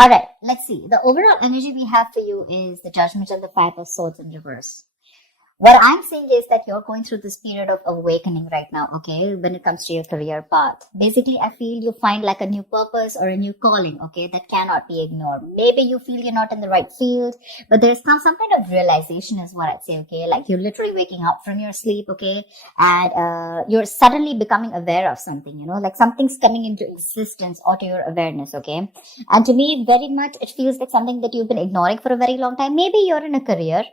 All right, let's see. The overall energy we have for you is the Judgment and the Five of Swords in reverse. What I'm saying is that you're going through this period of awakening right now, okay, when it comes to your career path. Basically, I feel you find like a new purpose or a new calling, okay, that cannot be ignored. Maybe you feel you're not in the right field, but there's some kind of realization is what I'd say, okay, like you're literally waking up from your sleep, okay, and you're suddenly becoming aware of something, like something's coming into existence or to your awareness, okay. And to me, very much, it feels like something that you've been ignoring for a very long time. Maybe you're in a career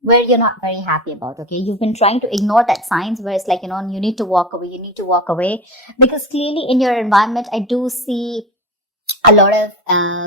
where you're not very happy about, okay? You've been trying to ignore that signs where it's like, you need to walk away, because clearly in your environment, I do see a lot of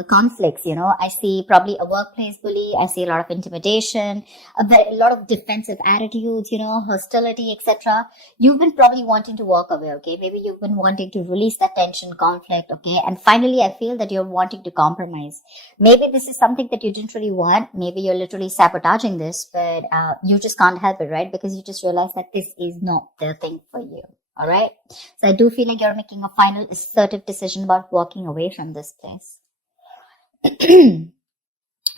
conflicts. I see probably a workplace bully. I see a lot of intimidation, a lot of defensive attitudes, hostility, etc. You've been probably wanting to walk away, okay? Maybe you've been wanting to release that tension, conflict, okay? And finally, I feel that you're wanting to compromise. Maybe this is something that you didn't really want. Maybe you're literally sabotaging this, but you just can't help it, right? Because you just realize that this is not the thing for you. All right. So I do feel like you're making a final assertive decision about walking away from this place. In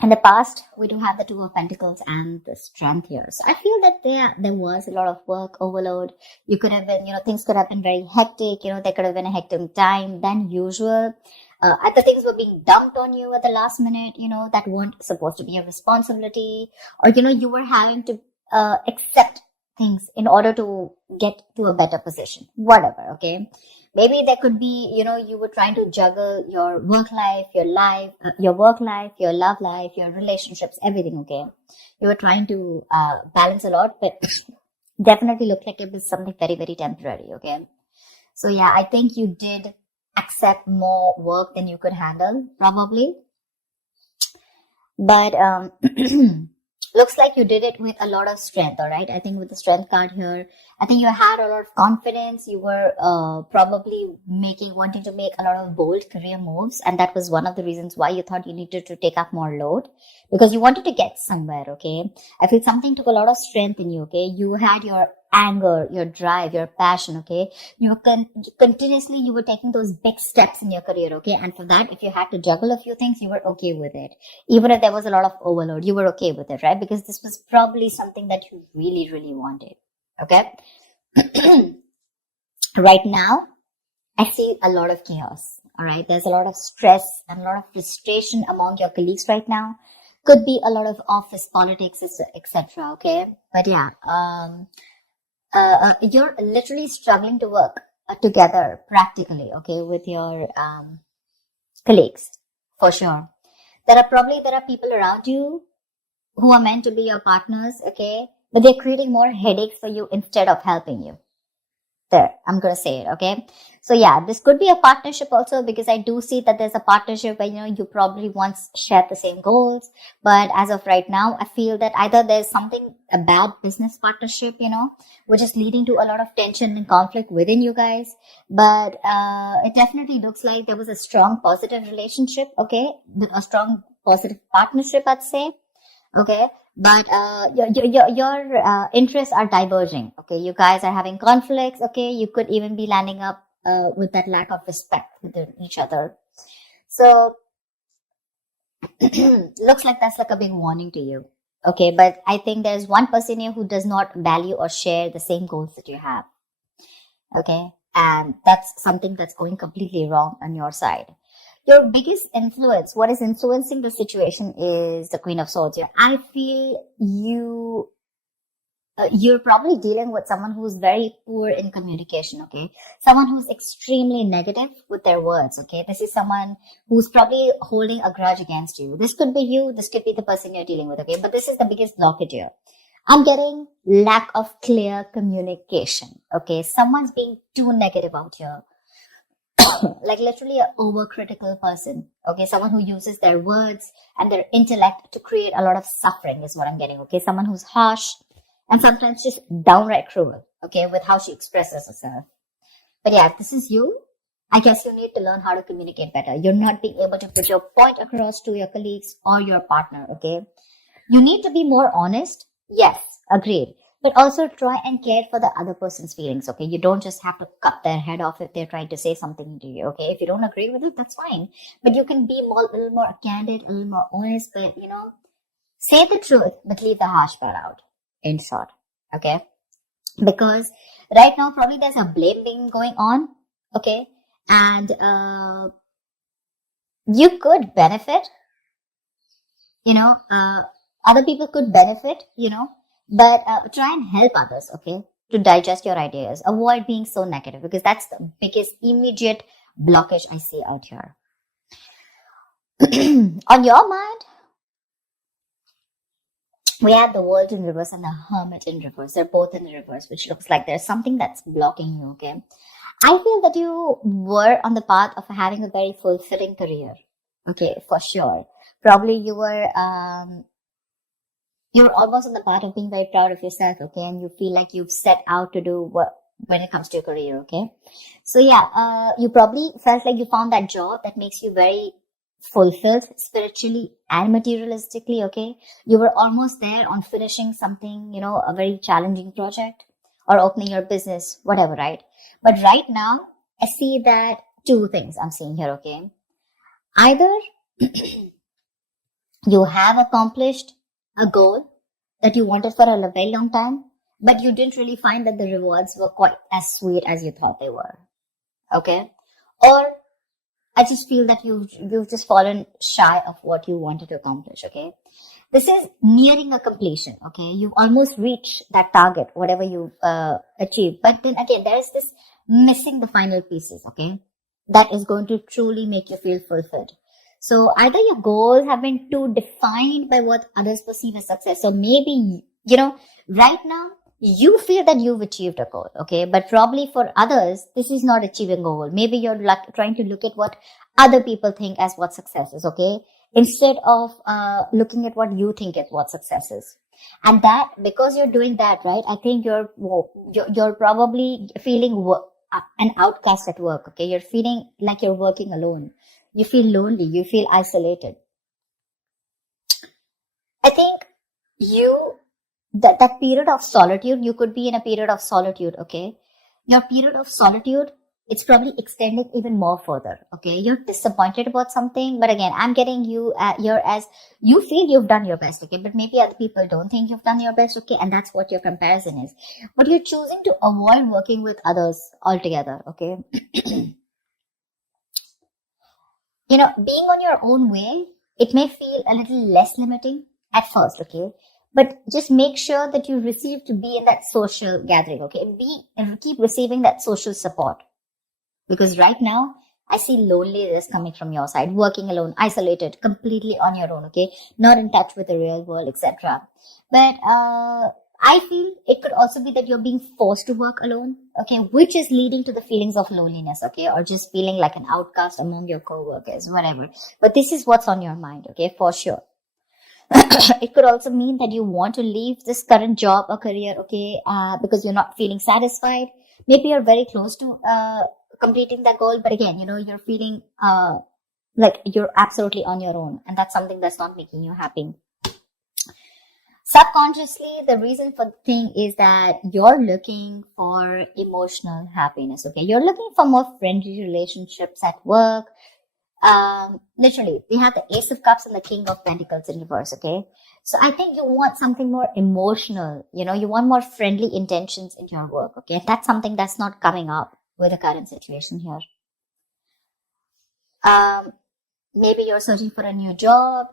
the past, we do have the Two of Pentacles and the Strength here. So I feel that there was a lot of work overload. You could have been, things could have been very hectic. There could have been a hectic time than usual. The things were being dumped on you at the last minute, that weren't supposed to be a responsibility. Or, you were having to accept things in order to get to a better position, whatever, okay? Maybe there could be, you were trying to juggle your work life, your work life, your love life, your relationships, everything, okay? You were trying to balance a lot, but definitely looked like it was something very, very temporary, okay? So yeah, I think you did accept more work than you could handle, probably. But looks like you did it with a lot of strength, all right? I think with the Strength card here, I think you had a lot of confidence. You were probably wanting to make a lot of bold career moves. And that was one of the reasons why you thought you needed to take up more load, because you wanted to get somewhere, okay? I feel something took a lot of strength in you, okay? You had your anger, your drive, your passion, okay? You were continuously, you were taking those big steps in your career, okay? And for that, if you had to juggle a few things, you were okay with it. Even if there was a lot of overload, you were okay with it, right? Because this was probably something that you really, really wanted, okay? Right now, I see a lot of chaos, all right? There's a lot of stress and a lot of frustration among your colleagues right now. Could be a lot of office politics, etc., okay? But yeah, you're literally struggling to work together practically, okay, with your colleagues, for sure. There are people around you who are meant to be your partners, okay, but they're creating more headaches for you instead of helping you. There, I'm going to say it, okay? So yeah, this could be a partnership also, because I do see that there's a partnership where, you probably once shared the same goals. But as of right now, I feel that either there's a bad business partnership, which is leading to a lot of tension and conflict within you guys. But it definitely looks like there was a strong positive relationship, okay? A strong positive partnership, I'd say. Okay, but your interests are diverging. Okay, you guys are having conflicts. Okay, you could even be landing up with that lack of respect within each other. So looks like that's like a big warning to you. Okay, but I think there's one person here who does not value or share the same goals that you have. Okay, and that's something that's going completely wrong on your side. Your biggest influence, what is influencing the situation, is the Queen of Swords here. I feel you're probably dealing with someone who's very poor in communication, okay? Someone who's extremely negative with their words, okay? This is someone who's probably holding a grudge against you. This could be you, this could be the person you're dealing with, okay? But this is the biggest blockage here. I'm getting lack of clear communication, okay? Someone's being too negative out here. Like literally an overcritical person, okay? Someone who uses their words and their intellect to create a lot of suffering is what I'm getting, okay? Someone who's harsh and sometimes just downright cruel, okay, with how she expresses herself. But yeah, if this is you, I guess you need to learn how to communicate better. You're not being able to put your point across to your colleagues or your partner, okay? You need to be more honest. Yes, agreed. but also try and care for the other person's feelings. Okay. You don't just have to cut their head off if they're trying to say something to you. Okay. If you don't agree with it, that's fine. But you can be a little more candid, a little more honest, but say the truth, but leave the harsh part out, in short. Okay. Because right now, probably there's a blame game going on. Okay. And, you could benefit, you know, uh, other people could benefit, but try and help others, okay, to digest your ideas. Avoid being so negative because that's the biggest immediate blockage I see out here. On your mind, we have the world in reverse and the hermit in reverse. They're both in reverse, which looks like there's something that's blocking you, okay? I feel that you were on the path of having a very fulfilling career, okay, for sure. Probably you're almost on the path of being very proud of yourself, okay, and you feel like you've set out to do what when it comes to your career, okay. So yeah, you probably felt like you found that job that makes you very fulfilled spiritually and materialistically, okay. You were almost there on finishing something, a very challenging project or opening your business, whatever, right? But right now, I see that two things I'm seeing here, okay. Either you have accomplished a goal that you wanted for a very long time, but you didn't really find that the rewards were quite as sweet as you thought they were. Okay. Or I just feel that you've just fallen shy of what you wanted to accomplish. Okay. This is nearing a completion. Okay. You've almost reached that target, whatever you've achieved. But then again, there is this missing the final pieces. Okay. That is going to truly make you feel fulfilled. So either your goals have been too defined by what others perceive as success. So maybe, right now you feel that you've achieved a goal. Okay. But probably for others, this is not achieving a goal. Maybe you're trying to look at what other people think as what success is. Okay. Instead of, looking at what you think is what success is. And that, because you're doing that, right? I think you're probably feeling an outcast at work. Okay. You're feeling like you're working alone. You feel lonely. You feel isolated. I think that period of solitude, you could be in a period of solitude, okay? Your period of solitude, it's probably extending even more further, okay? You're disappointed about something, but again, I'm getting you here as you feel you've done your best, okay? But maybe other people don't think you've done your best, okay? And that's what your comparison is. But you're choosing to avoid working with others altogether, okay? Being on your own way, it may feel a little less limiting at first, okay? But just make sure that you receive to be in that social gathering, okay? Keep receiving that social support. Because right now, I see loneliness coming from your side, working alone, isolated, completely on your own, okay? Not in touch with the real world, etc. But, I feel it could also be that you're being forced to work alone, okay, which is leading to the feelings of loneliness, okay, or just feeling like an outcast among your co-workers, whatever. But this is what's on your mind, okay, for sure. It could also mean that you want to leave this current job or career, okay, because you're not feeling satisfied. Maybe you're very close to completing that goal, but again, you're feeling like you're absolutely on your own, and that's something that's not making you happy. Subconsciously, the reason for the thing is that you're looking for emotional happiness, okay? You're looking for more friendly relationships at work. Literally, we have the Ace of Cups and the King of Pentacles in reverse, okay? So I think you want something more emotional, you want more friendly intentions in your work, okay? That's something that's not coming up with the current situation here. Maybe you're searching for a new job,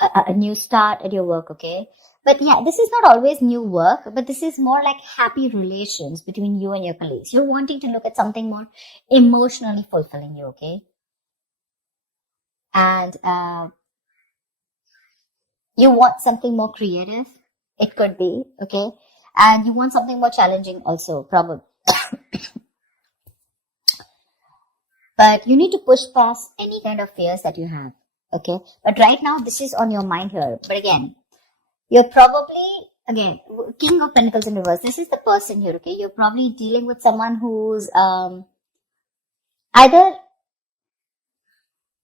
a new start at your work, okay? But yeah, this is not always new work, but this is more like happy relations between you and your colleagues. You're wanting to look at something more emotionally fulfilling you, okay? And you want something more creative. It could be, okay? And you want something more challenging also, probably. But you need to push past any kind of fears that you have, okay? But right now, this is on your mind here. But again, you're probably, again, King of Pentacles in reverse. This is the person here, okay? You're probably dealing with someone who's either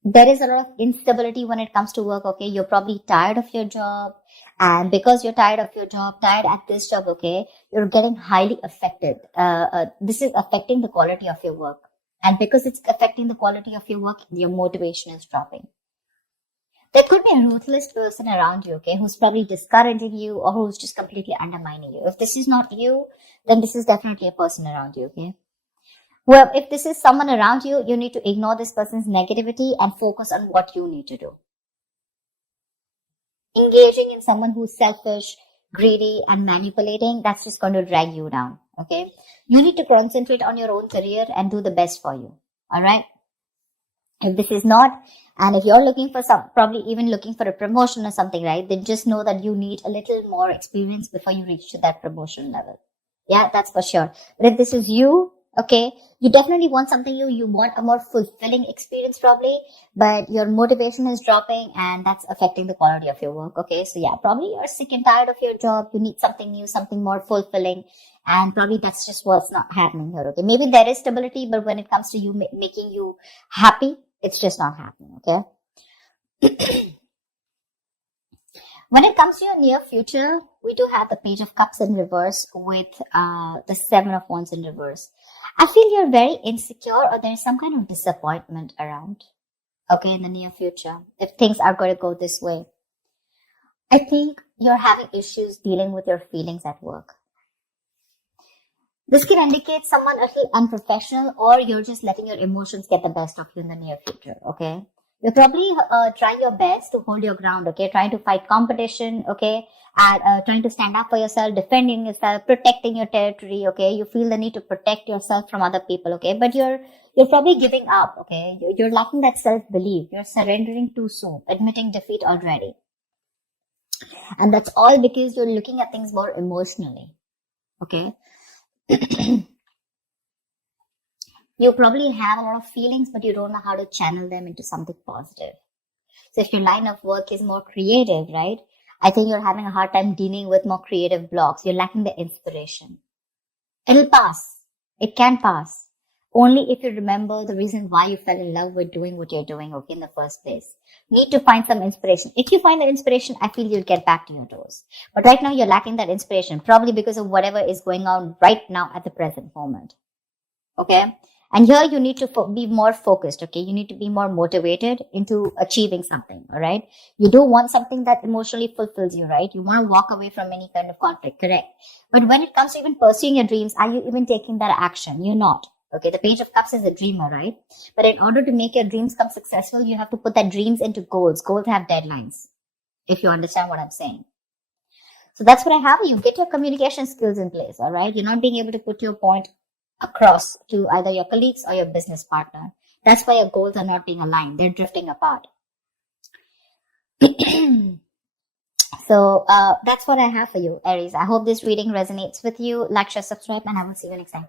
there is a lot of instability when it comes to work, okay? You're probably tired of your job. And because you're tired of your job, tired at this job, okay, you're getting highly affected. This is affecting the quality of your work. And because it's affecting the quality of your work, your motivation is dropping. There could be a ruthless person around you, okay, who's probably discouraging you or who's just completely undermining you. If this is not you, then this is definitely a person around you, okay? Well, if this is someone around you, you need to ignore this person's negativity and focus on what you need to do. Engaging in someone who's selfish, greedy, and manipulating, that's just going to drag you down, okay? You need to concentrate on your own career and do the best for you, all right? If this is not, and if you're looking for some, probably even looking for a promotion or something, right, then just know that you need a little more experience before you reach to that promotion level. Yeah, that's for sure. But if this is you, okay, you definitely want something you want a more fulfilling experience probably, but your motivation is dropping and that's affecting the quality of your work. Okay, so yeah, probably you're sick and tired of your job. You need something new, something more fulfilling. And probably that's just what's not happening here. Okay, maybe there is stability, but when it comes to you making you happy, it's just not happening. Okay. When it comes to your near future, we do have the Page of Cups in reverse with the Seven of Wands in reverse. I feel you're very insecure or there's some kind of disappointment around, okay, in the near future, if things are going to go this way. I think you're having issues dealing with your feelings at work. This can indicate someone a little unprofessional or you're just letting your emotions get the best of you in the near future, okay? You're probably trying your best to hold your ground, okay? Trying to fight competition, okay? And trying to stand up for yourself, defending yourself, protecting your territory, okay? You feel the need to protect yourself from other people, okay? But you're probably giving up, okay? You're lacking that self-belief. You're surrendering too soon, admitting defeat already. And that's all because you're looking at things more emotionally, okay? You probably have a lot of feelings, but you don't know how to channel them into something positive. So if your line of work is more creative, right? I think you're having a hard time dealing with more creative blocks. You're lacking the inspiration. It'll pass. It can pass. Only if you remember the reason why you fell in love with doing what you're doing, okay, in the first place. Need to find some inspiration. If you find the inspiration, I feel you'll get back to your toes. But right now, you're lacking that inspiration, probably because of whatever is going on right now at the present moment. Okay? And here you need to be more focused, okay? You need to be more motivated into achieving something, all right? You do want something that emotionally fulfills you, right? You want to walk away from any kind of conflict, correct? But when it comes to even pursuing your dreams, are you even taking that action? You're not. Okay, the Page of Cups is a dreamer, right? But in order to make your dreams come successful, you have to put that dreams into goals. Goals have deadlines, if you understand what I'm saying. So that's what I have. You get your communication skills in place, all right? You're not being able to put your point across to either your colleagues or your business partner. That's why your goals are not being aligned. They're drifting apart. So that's what I have for you, Aries. I hope this reading resonates with you. Like, share, subscribe, and I will see you next time.